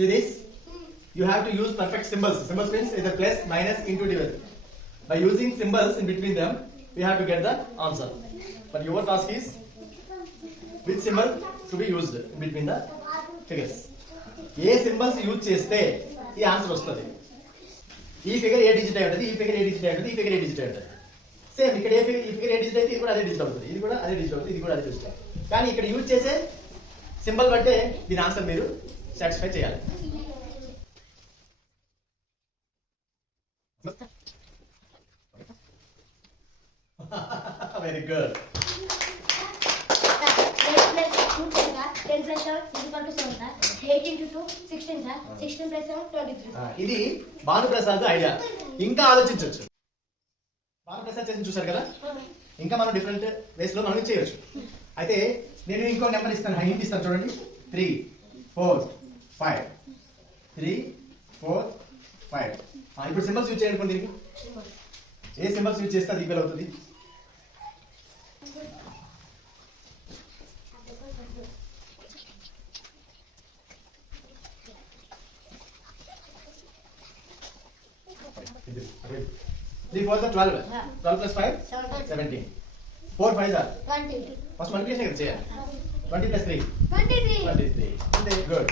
See this? You have to use perfect symbols. Symbols means either plus, minus, into, divide. By using symbols in between them, we have to get the answer. But your task is which symbol to be used in between the figures. A symbols use చేస్తే ఈ answer వస్తుంది. ఈ figure ఏ digit అయి ఉంటుంది, ఈ figure ఏ digit అయి ఉంటుంది, ఈ ఫిగర్ ఏ డిజిట్ అయి ఉంటుంది. సేమ్ ఇక్కడ ఏ ఫిగర్, ఈ ఫిగర్ ఏ డిజిట్ అయితే ఇది కూడా అదే డిజిట్ అవుతుంది, ఇది కూడా అదే డిజిట్ అవుతుంది, ఇది కూడా అదే డిజిట్ అవుతుంది. కానీ ఇక్కడ యూజ్ చేసే సింబల్ బట్టే దీని ఆన్సర్ మీరు సాటిస్ఫై చేయాలి. Very good. 10 plus 7 is equal to 7 sir. 8 into 2 16 sir. 16 plus 7 23. ఇది భానుప్రసాద్ ఐడియా. ఇంకా ఆలోచించవచ్చు. భానుప్రసాద్ చేసి చూసారు కదా, ఇంకా మనం డిఫరెంట్ వేస్ లో మనం చేయొచ్చు. అయితే నేను ఇంకో నెంబర్ ఇస్తాను, హింట్ ఇస్తాను చూడండి. 3 4 5 3 4 5. ఇప్పుడు సింబల్స్ యూజ్ చేయండి. దీనికి ఏ సింబల్స్ యూజ్ చేస్తే అది ఈక్వల్ అవుతుంది? Three fours are 12. 12 plus 5 17. 4 5s are 20. first multiplication చేయాలి. 20 plus 3 23. 23. Good.